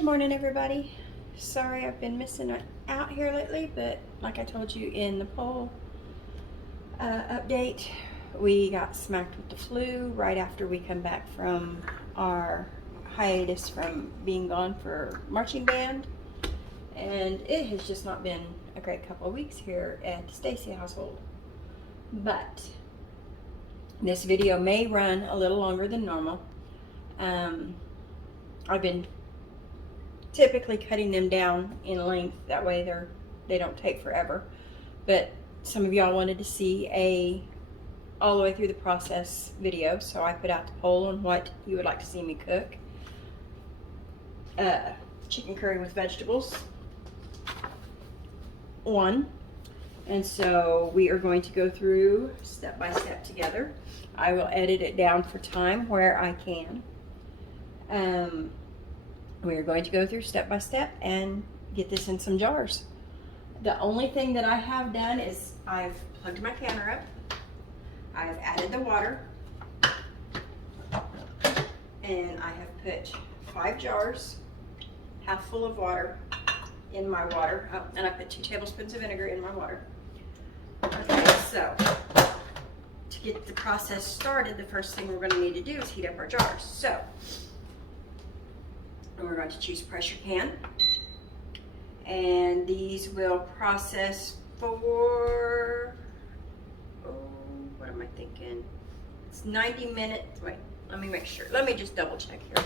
Good morning, everybody. Sorry I've been missing out here lately, but like I told you in the poll update, we got smacked with the flu right after we come back from our hiatus from being gone for marching band, and it has just not been a great couple of weeks here at the Stacy household. But this video may run a little longer than normal. I've been typically cutting them down in length, that way they don't take forever, but some of y'all wanted to see a all the way through the process video, so I put out the poll on what you would like to see me cook. Chicken curry with vegetables, one, and so we are going to go through step by step together. I will edit it down for time where I can. We're going to go through step by step and get this in some jars. The only thing that I have done is I've plugged my canner up, I've added the water, and I have put 5 jars, half full of water, in my water. Oh, and I put 2 tablespoons of vinegar in my water. Okay, so to get the process started, the first thing we're going to need to do is heat up our jars. So we're going to choose pressure pan, and these will process for, what am I thinking? It's 90 minutes. Wait, let me make sure. Let me just double check here.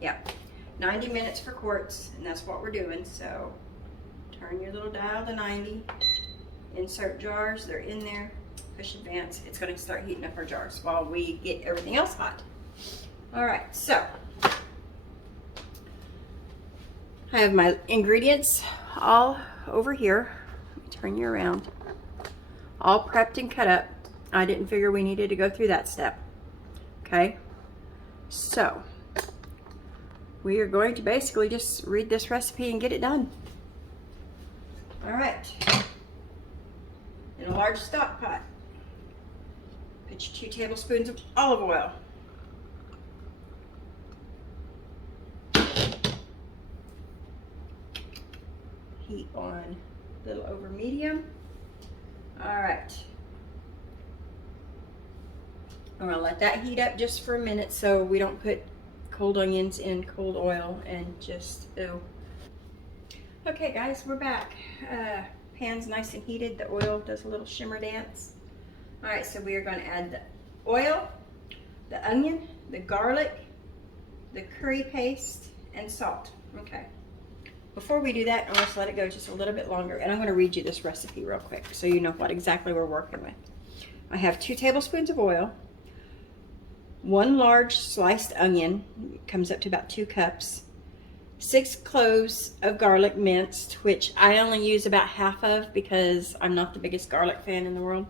Yeah, 90 minutes for quarts, and that's what we're doing. So turn your little dial to 90, insert jars, they're in there. Push advance. It's going to start heating up our jars while we get everything else hot. All right, so I have my ingredients all over here. Let me turn you around. All prepped and cut up. I didn't figure we needed to go through that step. Okay, so we are going to basically just read this recipe and get it done. All right, in a large stock pot, put your 2 tablespoons of olive oil. Heat on a little over medium. All right. I'm gonna let that heat up just for a minute so we don't put cold onions in cold oil and just, ew. Okay guys, we're back. Pan's nice and heated. The oil does a little shimmer dance. All right, so we are going to add the oil, the onion, the garlic, the curry paste, and salt. Okay. Before we do that, I'm going to let it go just a little bit longer, and I'm going to read you this recipe real quick so you know what exactly we're working with. I have 2 tablespoons of oil, 1 large sliced onion, comes up to about 2 cups, 6 cloves of garlic minced, which I only use about half of because I'm not the biggest garlic fan in the world.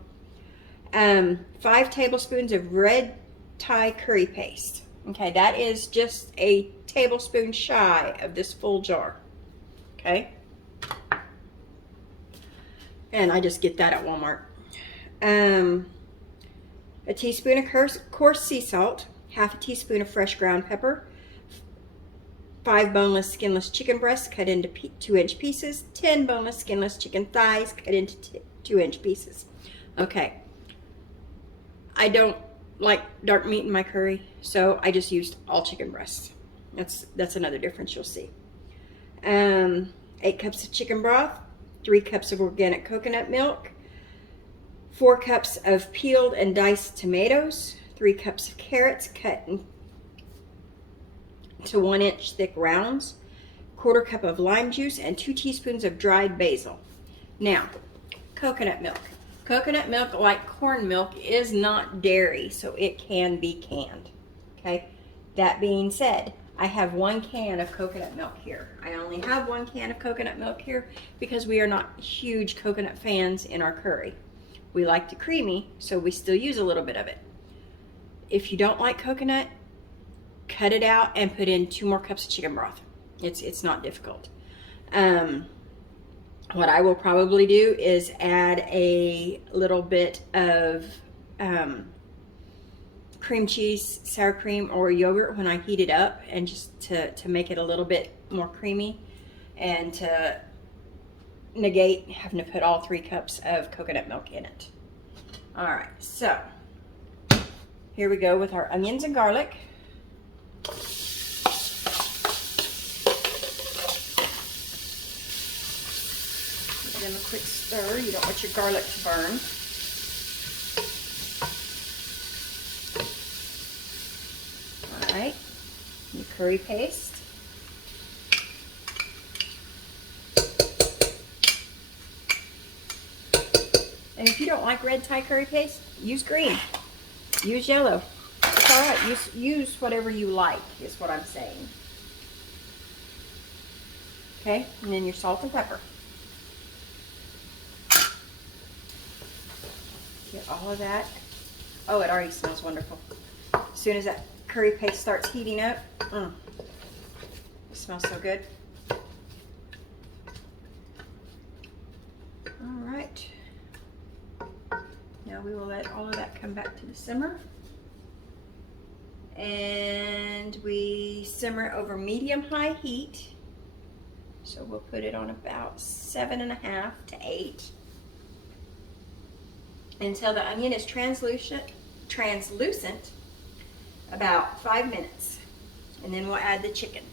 5 tablespoons of red Thai curry paste. Okay, that is just a tablespoon shy of this full jar. Okay, and I just get that at Walmart. A teaspoon of coarse sea salt, half a teaspoon of fresh ground pepper, 5 boneless skinless chicken breasts cut into 2-inch pieces, 10 boneless skinless chicken thighs cut into 2-inch pieces. Okay. I don't like dark meat in my curry, so I just used all chicken breasts. That's another difference you'll see. 8 cups of chicken broth, 3 cups of organic coconut milk, 4 cups of peeled and diced tomatoes, 3 cups of carrots cut into 1-inch thick rounds, 1/4 cup of lime juice, and 2 teaspoons of dried basil. Now, coconut milk. Coconut milk, like corn milk, is not dairy, so it can be canned. Okay, that being said, I have 1 can of coconut milk here. I only have 1 can of coconut milk here because we are not huge coconut fans in our curry. We like the creamy, so we still use a little bit of it. If you don't like coconut, cut it out and put in 2 more cups of chicken broth. It's not difficult. What I will probably do is add a little bit of cream cheese, sour cream, or yogurt when I heat it up, and just to make it a little bit more creamy, and to negate having to put all 3 cups of coconut milk in it. All right, so here we go with our onions and garlic. Give them a quick stir. You don't want your garlic to burn. All right, your curry paste. And if you don't like red Thai curry paste, use green. Use yellow. It's all right. Use whatever you like, is what I'm saying. Okay, and then your salt and pepper. Get all of that. Oh, it already smells wonderful. As soon as that curry paste starts heating up, it smells so good. All right. Now we will let all of that come back to the simmer. And we simmer over medium-high heat. So we'll put it on about 7.5 to 8 until the onion is translucent about 5 minutes. And then we'll add the chicken.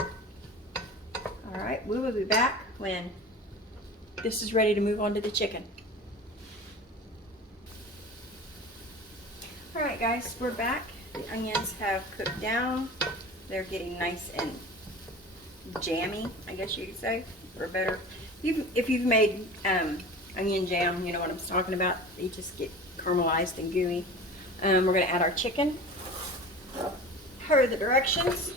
All right, we will be back when this is ready to move on to the chicken. All right, guys, we're back. The onions have cooked down. They're getting nice and jammy, I guess you could say, or better. If you've made onion jam, you know what I'm talking about. They just get caramelized and gooey. We're going to add our chicken. Here are the directions.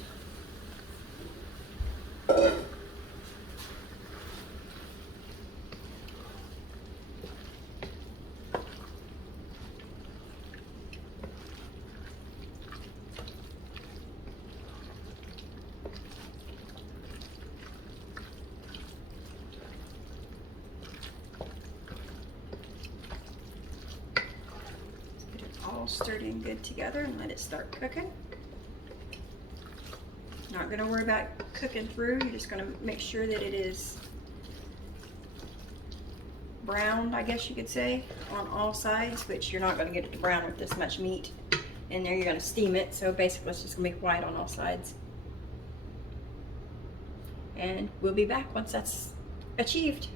All stirred in good together and let it start cooking. Not going to worry about cooking through. You're just going to make sure that it is browned, I guess you could say, on all sides, which you're not going to get it to brown with this much meat in there. You're going to steam it, so basically it's just going to be white on all sides. And we'll be back once that's achieved.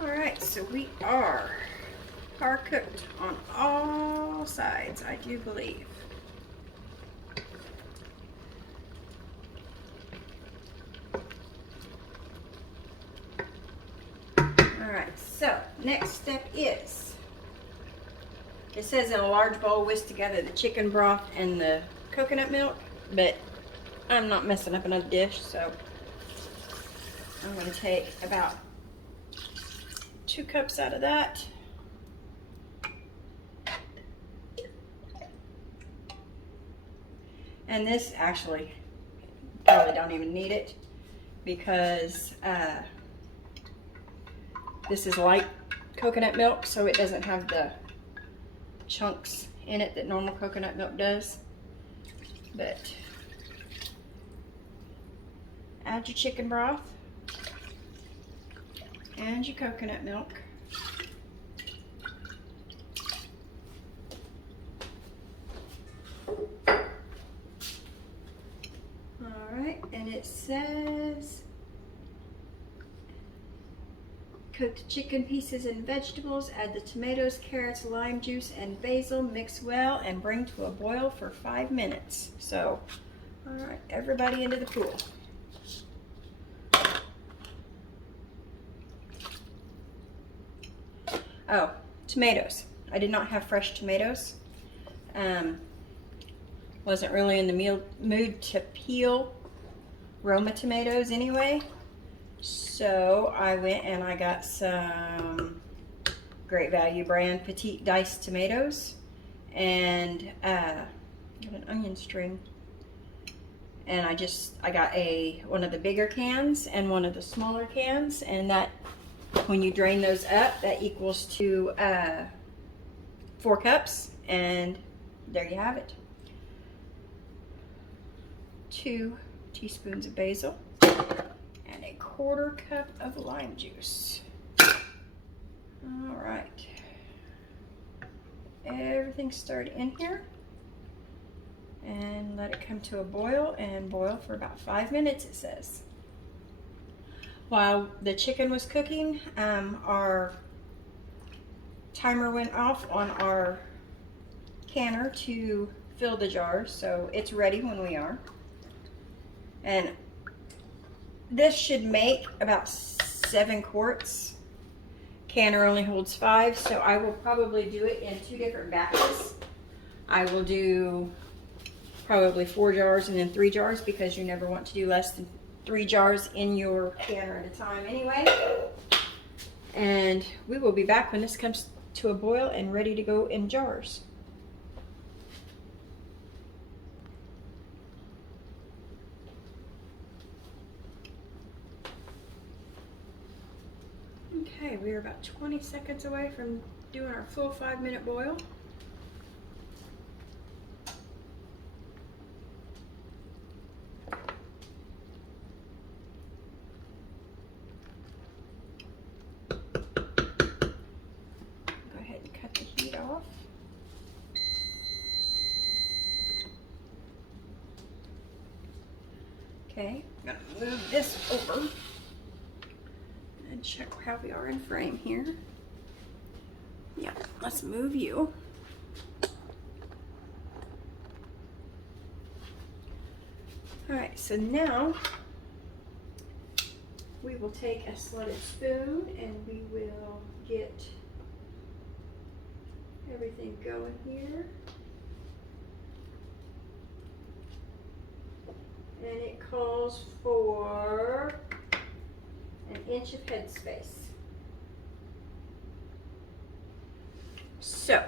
Alright, so we are cooked on all sides, I do believe. Alright, so next step is, it says in a large bowl whisk together the chicken broth and the coconut milk, but I'm not messing up another dish, so I'm going to take about 2 cups out of that. And this actually probably don't even need it because this is light coconut milk, so it doesn't have the chunks in it that normal coconut milk does. But add your chicken broth and your coconut milk. Alright, and it says cook the chicken pieces and vegetables, add the tomatoes, carrots, lime juice, and basil, mix well, and bring to a boil for 5 minutes. So, alright, everybody into the pool. Oh, tomatoes. I did not have fresh tomatoes. Wasn't really in the mood to peel Roma tomatoes anyway. So I went and I got some Great Value brand petite diced tomatoes and got an onion string. and I got one of the bigger cans and one of the smaller cans, and that when you drain those up, that equals to 4 cups, and there you have it. 2 teaspoons of basil and a 1/4 cup of lime juice. All right, everything stirred in here, and let it come to a boil, and boil for about 5 minutes, it says. While the chicken was cooking, our timer went off on our canner to fill the jars, so it's ready when we are. And this should make about 7 quarts. Canner only holds 5, so I will probably do it in 2 different batches. I will do probably 4 jars and then 3 jars, because you never want to do less than 3 jars in your canner at a time anyway. And we will be back when this comes to a boil and ready to go in jars. Okay, we are about 20 seconds away from doing our full 5-minute boil. Go ahead and cut the heat off. Okay, I'm gonna move this over and check how we are in frame here. Yeah, let's move you. All right, so now we will take a slotted spoon and we will get everything going here. And it calls for 1 inch of headspace. So,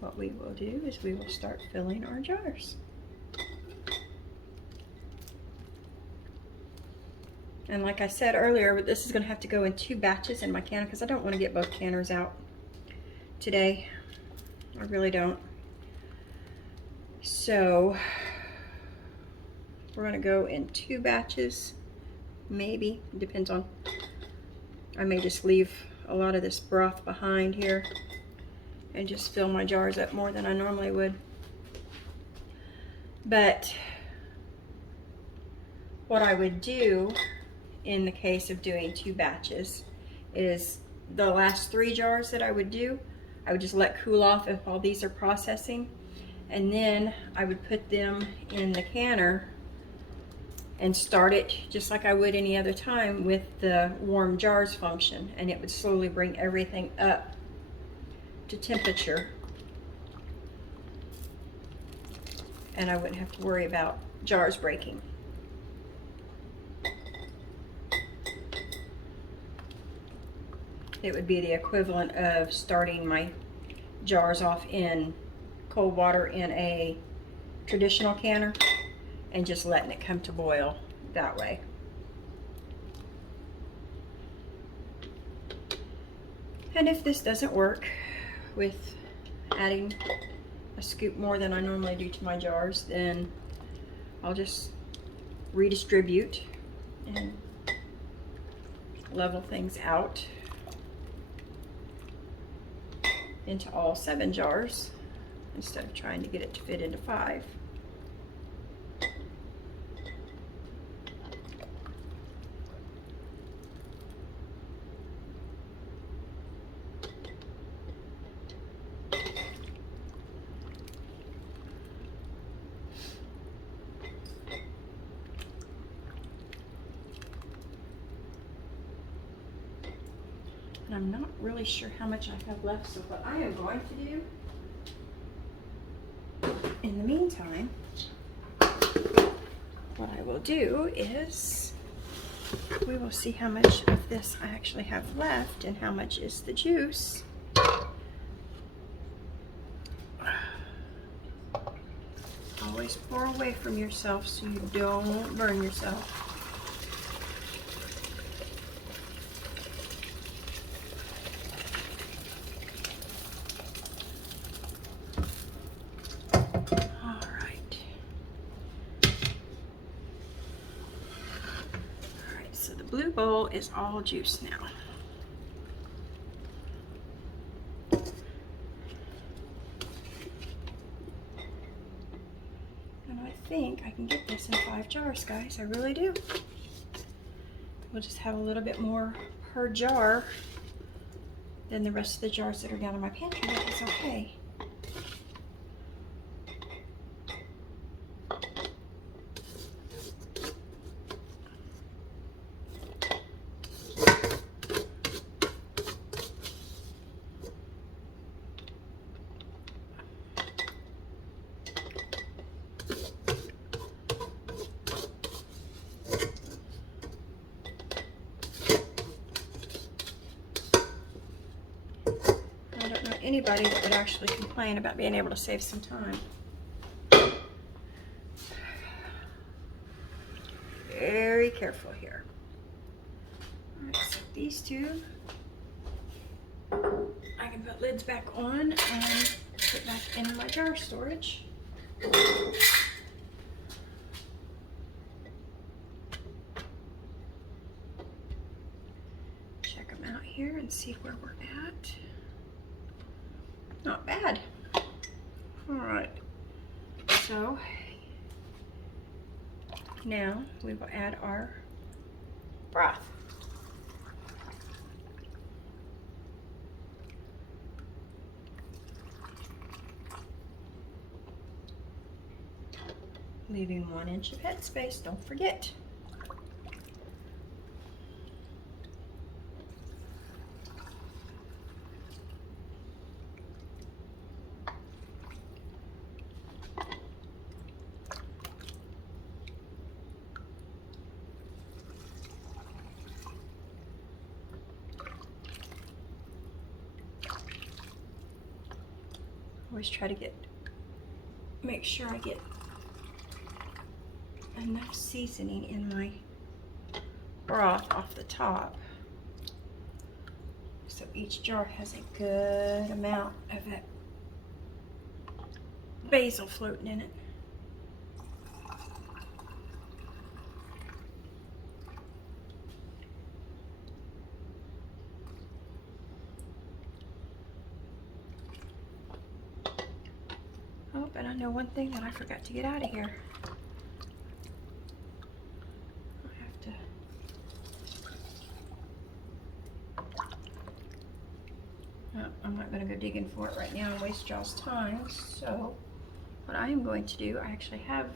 what we will do is we will start filling our jars. And like I said earlier, this is going to have to go in 2 batches in my canner, because I don't want to get both canners out today. I really don't. So we're going to go in 2 batches, maybe. It depends on, I may just leave a lot of this broth behind here and just fill my jars up more than I normally would. But what I would do in the case of doing 2 batches is the last 3 jars that I would do, I would just let cool off while these are processing, and then I would put them in the canner and start it just like I would any other time with the warm jars function, and it would slowly bring everything up to temperature, and I wouldn't have to worry about jars breaking. It would be the equivalent of starting my jars off in cold water in a traditional canner and just letting it come to boil that way. And if this doesn't work with adding a scoop more than I normally do to my jars, then I'll just redistribute and level things out into all 7 jars instead of trying to get it to fit into 5. And I'm not really sure how much I have left, so what I am going to do in the meantime, what I will do is we will see how much of this I actually have left and how much is the juice. Always pour away from yourself so you don't burn yourself. Blue bowl is all juice now. And I think I can get this in 5 jars, guys. I really do. We'll just have a little bit more per jar than the rest of the jars that are down in my pantry, but it's okay. Anybody that would actually complain about being able to save some time. Very careful here. All right, so these two, I can put lids back on and put back in my jar storage. Check them out here and see where we're at. Not bad. All right, so now we will add our broth. Leaving 1 inch of head space, don't forget. Always try to make sure I get enough seasoning in my broth off the top, so each jar has a good amount of that basil floating in it. Oh, but I know one thing that I forgot to get out of here. I have to. Oh, I'm not going to go digging for it right now and waste y'all's time. So, what I am going to do, I actually have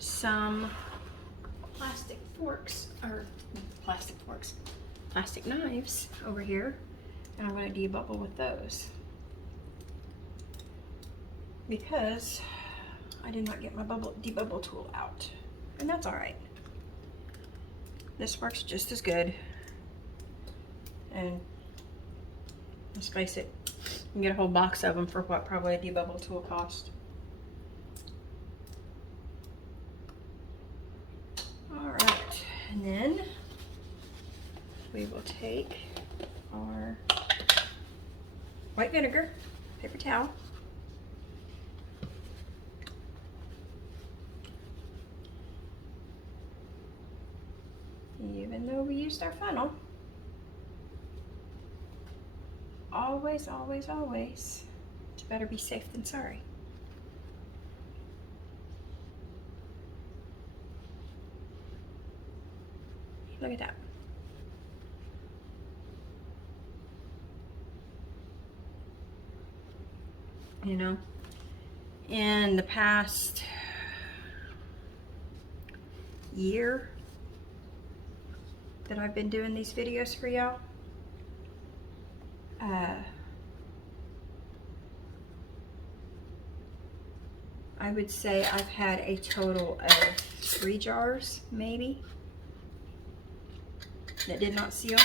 some plastic knives over here. And I'm going to debubble with those because I did not get my debubble tool out, and that's all right. This works just as good, and let's face it, you can get a whole box of them for what probably a debubble tool cost. All right, and then we will take our white vinegar, paper towel, even though we used our funnel. Always, always, always, it's better be safe than sorry. Look at that. You know, in the past year that I've been doing these videos for y'all, I would say I've had a total of 3 jars, maybe, that did not seal.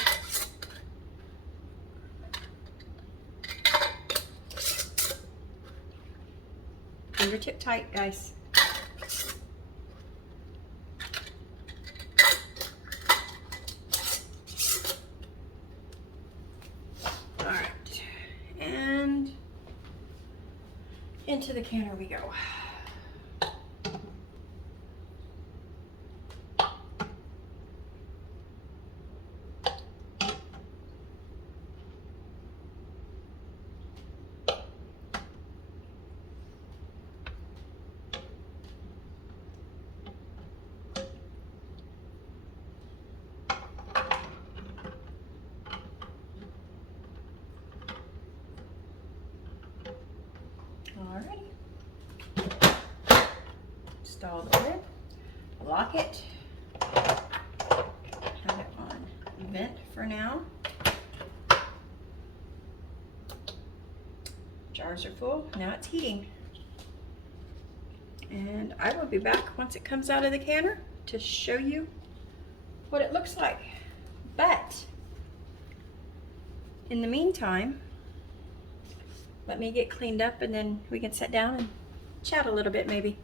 fingertip tight, guys. All right, and into the canner we go. Alrighty. Install the lid, lock it, have it on vent for now. Jars are full, now it's heating. And I will be back once it comes out of the canner to show you what it looks like. But in the meantime, let me get cleaned up and then we can sit down and chat a little bit maybe.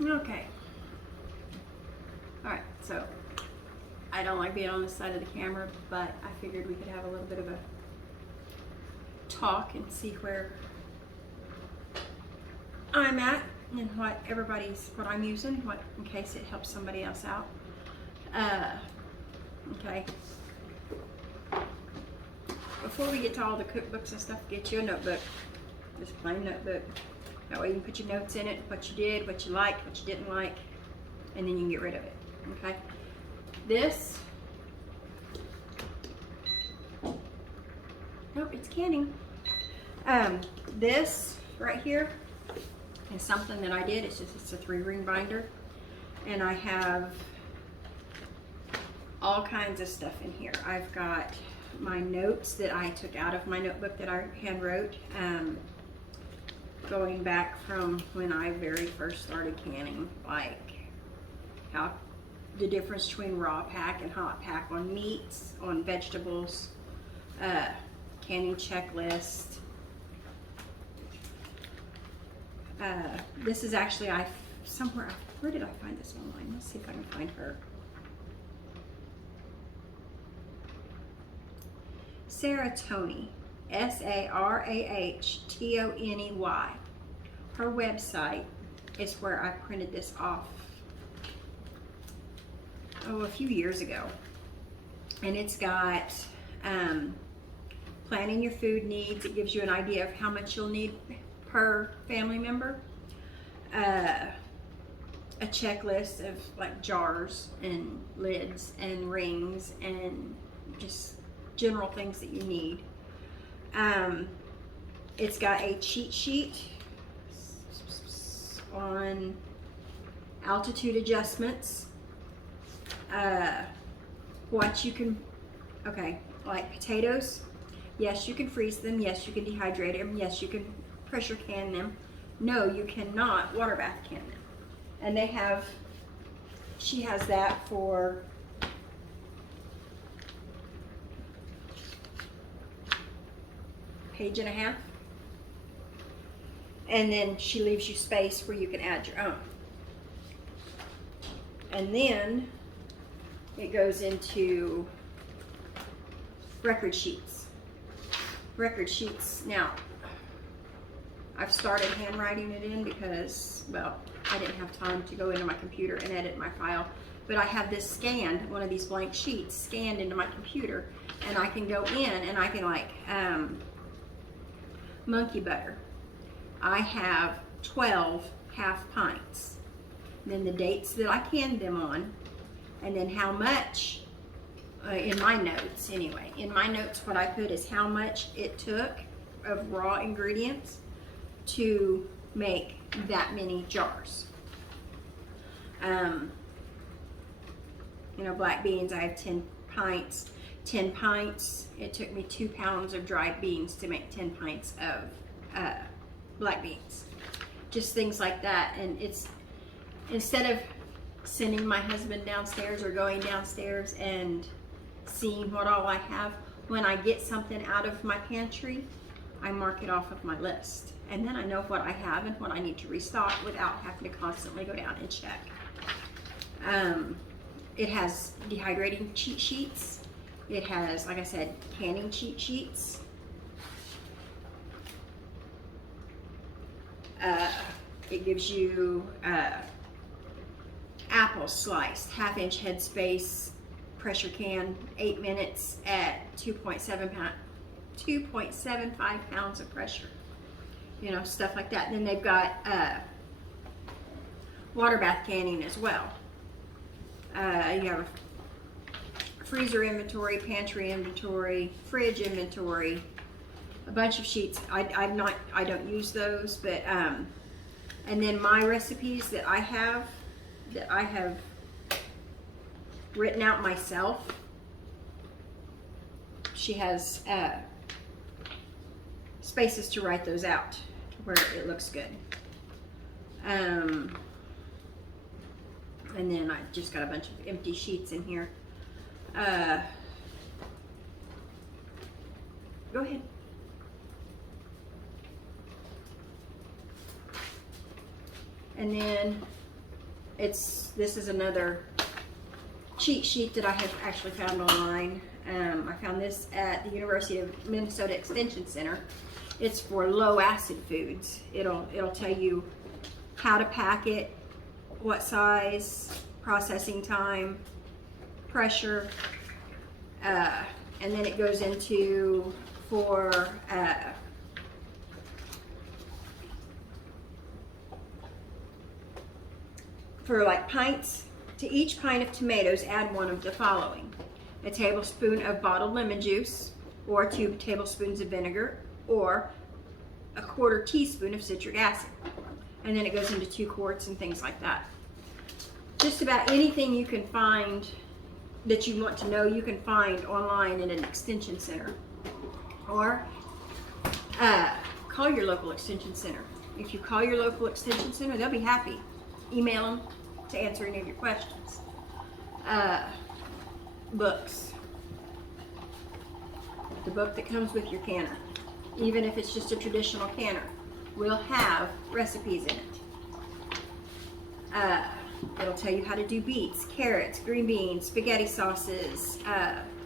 Okay. Alright, so I don't like being on this side of the camera, but I figured we could have a little bit of a talk and see where I'm at and what I'm using, in case it helps somebody else out. Okay. Before we get to all the cookbooks and stuff, get you a notebook. Just a plain notebook. That way you can put your notes in it, what you did, what you liked, what you didn't like, and then you can get rid of it. Okay. This, nope, it's canning. This right here is something that I did. It's a 3-ring binder, and I have all kinds of stuff in here. I've got my notes that I took out of my notebook that I hand wrote, going back from when I very first started canning, like how the difference between raw pack and hot pack on meats, on vegetables, canning checklist. This is actually, where did I find this online? Let's see if I can find her. Sarah Toney, S-A-R-A-H-T-O-N-E-Y. Her website is where I printed this off, a few years ago. And it's got planning your food needs. It gives you an idea of how much you'll need per family member. A checklist of like jars and lids and rings and just general things that you need. It's got a cheat sheet on altitude adjustments, what you can, like potatoes, yes you can freeze them, yes you can dehydrate them, yes you can pressure can them, no you cannot water bath can them. And she has that for page and a half, and then she leaves you space where you can add your own. And then it goes into record sheets. Now, I've started handwriting it in because, well, I didn't have time to go into my computer and edit my file, but I have this scanned, one of these blank sheets scanned into my computer, and I can go in and I can monkey butter. I have 12 half pints. Then the dates that I canned them on, and then how much, in my notes anyway. In my notes what I put is how much it took of raw ingredients to make that many jars. Black beans, I have 10 pints. 10 pints, it took me 2 pounds of dried beans to make 10 pints of black beans. just things like that. And it's, instead of sending my husband downstairs or going downstairs and seeing what all I have, when I get something out of my pantry, I mark it off of my list. And then I know what I have and what I need to restock without having to constantly go down and check. It has dehydrating cheat sheets. It has, like I said, canning cheat sheets. It gives you apple sliced, 1/2 inch headspace, pressure can, 8 minutes at 2.75 pounds of pressure. You know, stuff like that. And then they've got water bath canning as well. You have a freezer inventory, pantry inventory, fridge inventory, a bunch of sheets. I don't use those, but and then my recipes that I have written out myself. She has spaces to write those out where it looks good. And then I just got a bunch of empty sheets in here. Go ahead. And then this is another cheat sheet that I have actually found online. I found this at the University of Minnesota Extension Center. It's for low acid foods. It'll tell you how to pack it, what size, processing time, pressure, and then it goes into for like pints. To each pint of tomatoes, add one of the following: a tablespoon of bottled lemon juice, or 2 tablespoons of vinegar, or a 1/4 teaspoon of citric acid. And then it goes into 2 quarts and things like that. Just about anything you can find that you want to know, you can find online in an extension center. Or call your local extension center. If you call your local extension center, they'll be happy. Email them to answer any of your questions. Books. The book that comes with your canner, even if it's just a traditional canner, will have recipes in it. It'll tell you how to do beets, carrots, green beans, spaghetti sauces,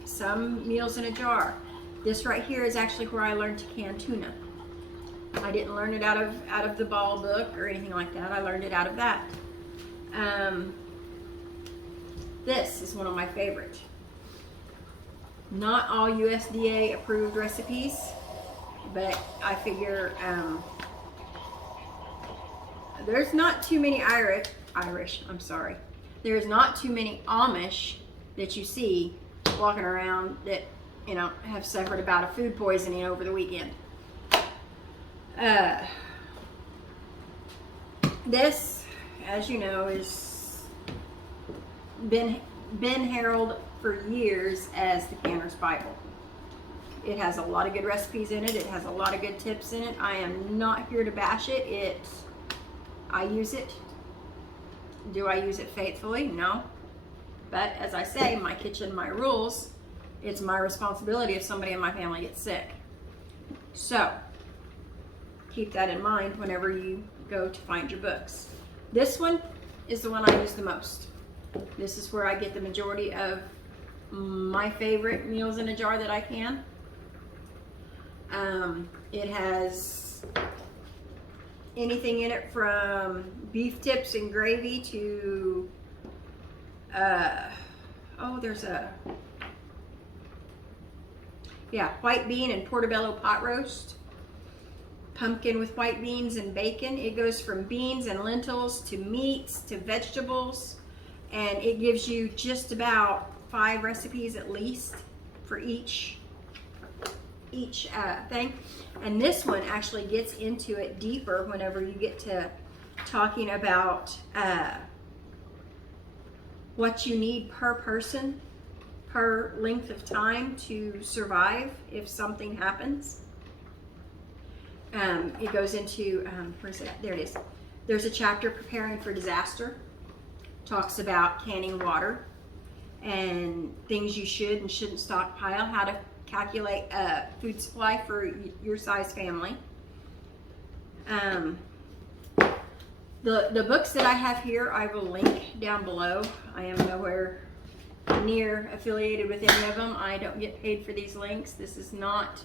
some meals in a jar. This right here is actually where I learned to can tuna. I didn't learn it out of the Ball book or anything like that. I learned it out of that. This is one of my favorite. Not all USDA approved recipes, but I figure there's not too many there's not too many Amish that you see walking around that, you know, have suffered about a food poisoning over the weekend. This, as you know, is been heralded for years as the Canner's Bible. It has a lot of good recipes in it. It has a lot of good tips in it. I am not here to bash it. I use it. Do I use it faithfully? No. But as I say, my kitchen, my rules. It's my responsibility if somebody in my family gets sick. So keep that in mind whenever you go to find your books. This one is the one I use the most. This is where I get the majority of my favorite meals in a jar that I can. It has anything in it from beef tips and gravy to white bean and portobello pot roast, pumpkin with white beans and bacon. It goes from beans and lentils to meats to vegetables, and it gives you just about 5 recipes at least for each thing. And this one actually gets into it deeper whenever you get to talking about what you need per person, per length of time to survive if something happens. It goes into, where's it at? There it is. There's a chapter, Preparing for Disaster. Talks about canning water and things you should and shouldn't stockpile, how to calculate a food supply for your size family. The books that I have here, I will link down below. I am nowhere near affiliated with any of them. I don't get paid for these links. This is not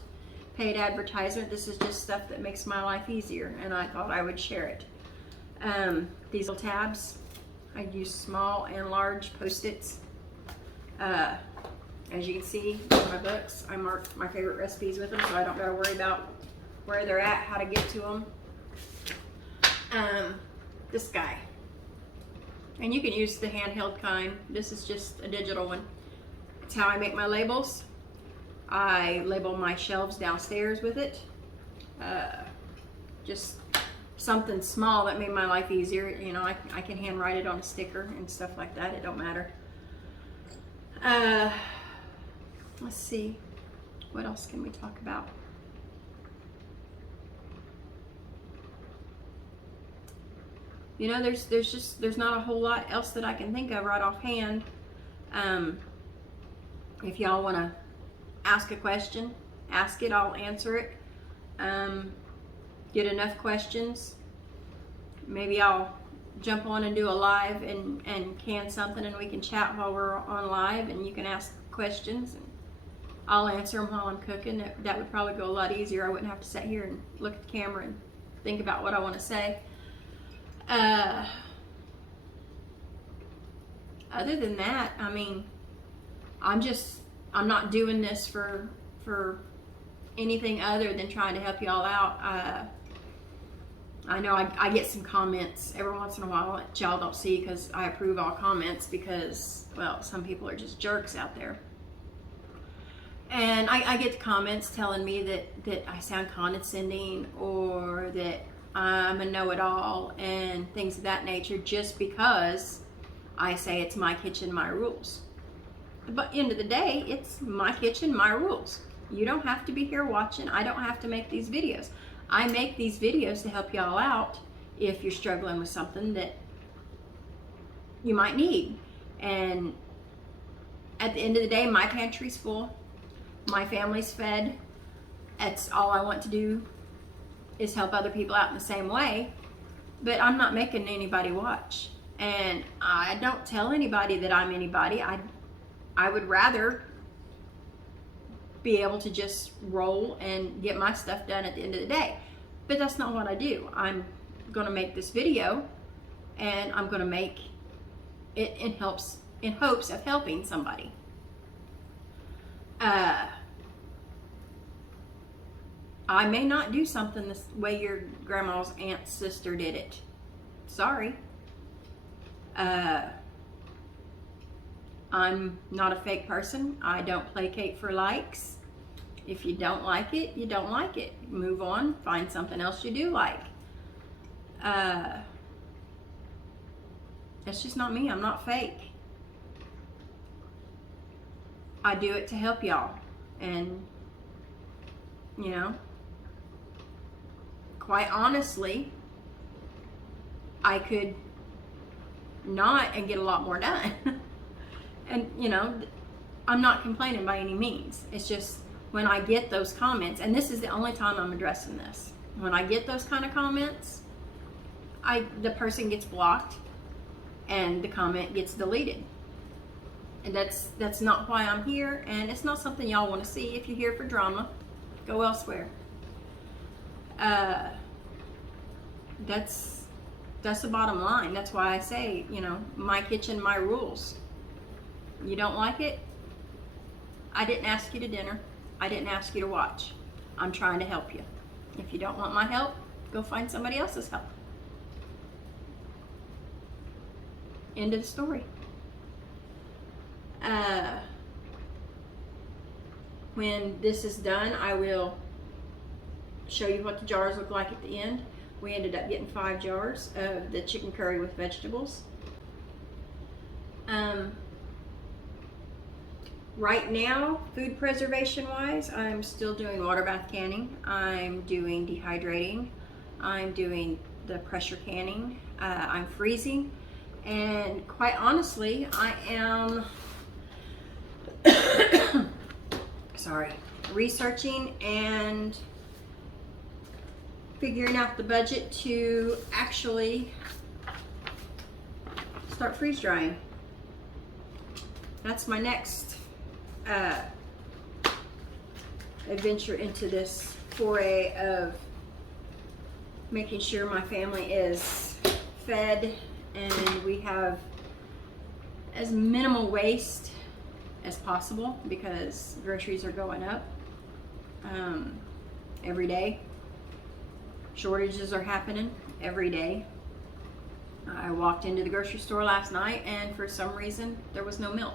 paid advertisement. This is just stuff that makes my life easier, and I thought I would share it. These little tabs, I use small and large Post-its. As you can see in my books, I marked my favorite recipes with them, so I don't gotta worry about where they're at, how to get to them. This guy, and you can use the handheld kind. This is just a digital one. It's how I make my labels. I label my shelves downstairs with it. Just something small that made my life easier. You know, I can handwrite it on a sticker and stuff like that. It don't matter. Let's see, what else can we talk about? You know, there's not a whole lot else that I can think of right offhand. If y'all want to ask a question, ask it, I'll answer it. Get enough questions, maybe I'll jump on and do a live and can something, and we can chat while we're on live, and you can ask questions and I'll answer them while I'm cooking. That would probably go a lot easier. I wouldn't have to sit here and look at the camera and think about what I want to say. Other than that, I mean, I'm not doing this for anything other than trying to help y'all out. I know I get some comments every once in a while that y'all don't see because I approve all comments because, well, some people are just jerks out there. And I get comments telling me that I sound condescending or that I'm a know-it-all and things of that nature just because I say it's my kitchen, my rules. But end of the day, it's my kitchen, my rules. You don't have to be here watching. I don't have to make these videos. I make these videos to help y'all out if you're struggling with something that you might need. And at the end of the day, my pantry's full. My family's fed. That's all I want to do is help other people out in the same way. But I'm not making anybody watch. And I don't tell anybody that I'm anybody. I would rather be able to just roll and get my stuff done at the end of the day. But that's not what I do. I'm going to make this video and I'm going to make it in hopes of helping somebody. I may not do something this way your grandma's aunt's sister did it. Sorry. I'm not a fake person. I don't placate for likes. If you don't like it, you don't like it. Move on, find something else you do like. That's just not me. I'm not fake. I do it to help y'all. And, you know, quite honestly, I could not and get a lot more done. And, you know, I'm not complaining by any means. It's just when I get those comments, and this is the only time I'm addressing this. When I get those kind of comments, the person gets blocked and the comment gets deleted. And that's not why I'm here, and it's not something y'all want to see. If you're here for drama, go elsewhere. That's the bottom line. That's why I say, you know, my kitchen, my rules. You don't like it? I didn't ask you to dinner. I didn't ask you to watch. I'm trying to help you. If you don't want my help, go find somebody else's help. End of the story. When this is done, I will show you what the jars look like at the end. We ended up getting 5 jars of the chicken curry with vegetables. Right now, food preservation wise, I'm still doing water bath canning. I'm doing dehydrating. I'm doing the pressure canning. I'm freezing, and quite honestly, I am researching and figuring out the budget to actually start freeze drying. That's my next adventure into this foray of making sure my family is fed and we have as minimal waste as possible, because groceries are going up every day. Shortages are happening every day. I walked into the grocery store last night and for some reason there was no milk.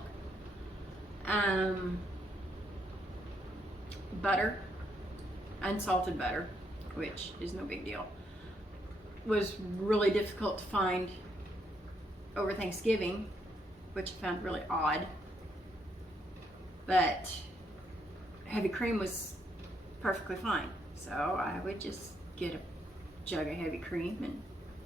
Butter, unsalted butter, which is no big deal, was really difficult to find over Thanksgiving, which I found really odd. But heavy cream was perfectly fine. So I would just get a jug of heavy cream and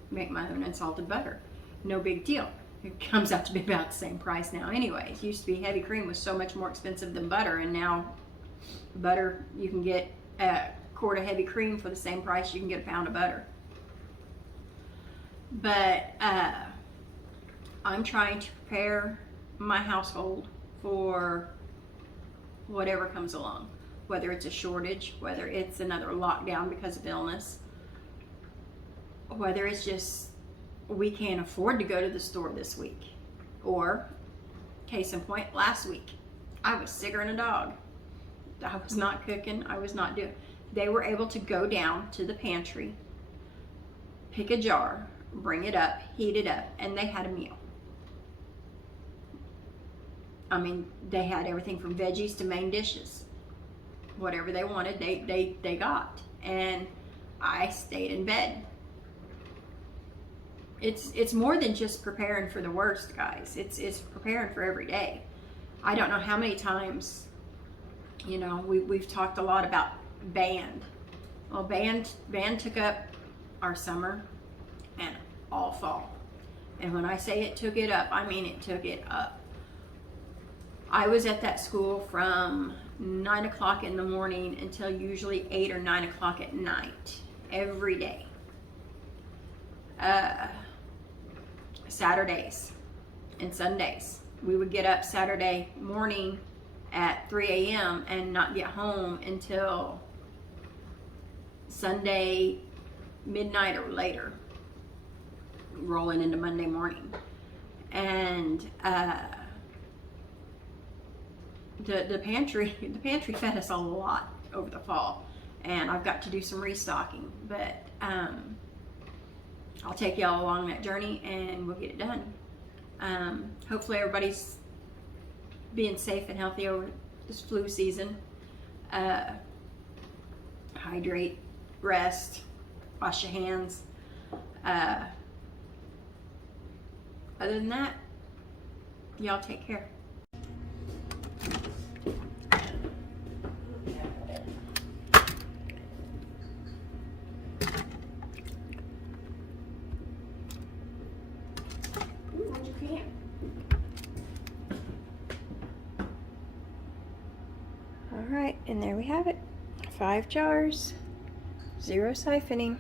make my own unsalted butter. No big deal. It comes out to be about the same price now anyway. It used to be heavy cream was so much more expensive than butter, and now butter, you can get a quart of heavy cream for the same price you can get a pound of butter. But I'm trying to prepare my household for whatever comes along, whether it's a shortage, whether it's another lockdown because of illness, whether it's just we can't afford to go to the store this week, or case in point, last week I was sicker than a dog. I was not cooking, I was not doing. They were able to go down to the pantry, pick a jar, bring it up, heat it up, and they had a meal. I mean, they had everything from veggies to main dishes. Whatever they wanted, they got. And I stayed in bed. It's more than just preparing for the worst, guys. It's preparing for every day. I don't know how many times, you know, we've talked a lot about band. Well, band took up our summer and all fall. And when I say it took it up, I mean it took it up. I was at that school from 9 o'clock in the morning until usually 8 or 9 o'clock at night, every day. Saturdays and Sundays. We would get up Saturday morning at 3 a.m. and not get home until Sunday midnight or later, rolling into Monday morning. And the pantry fed us a lot over the fall, and I've got to do some restocking, but I'll take y'all along that journey and we'll get it done. Hopefully everybody's being safe and healthy over this flu season. Hydrate, rest, wash your hands. Other than that, y'all take care. All right, and there we have it. 5 jars, 0 siphoning.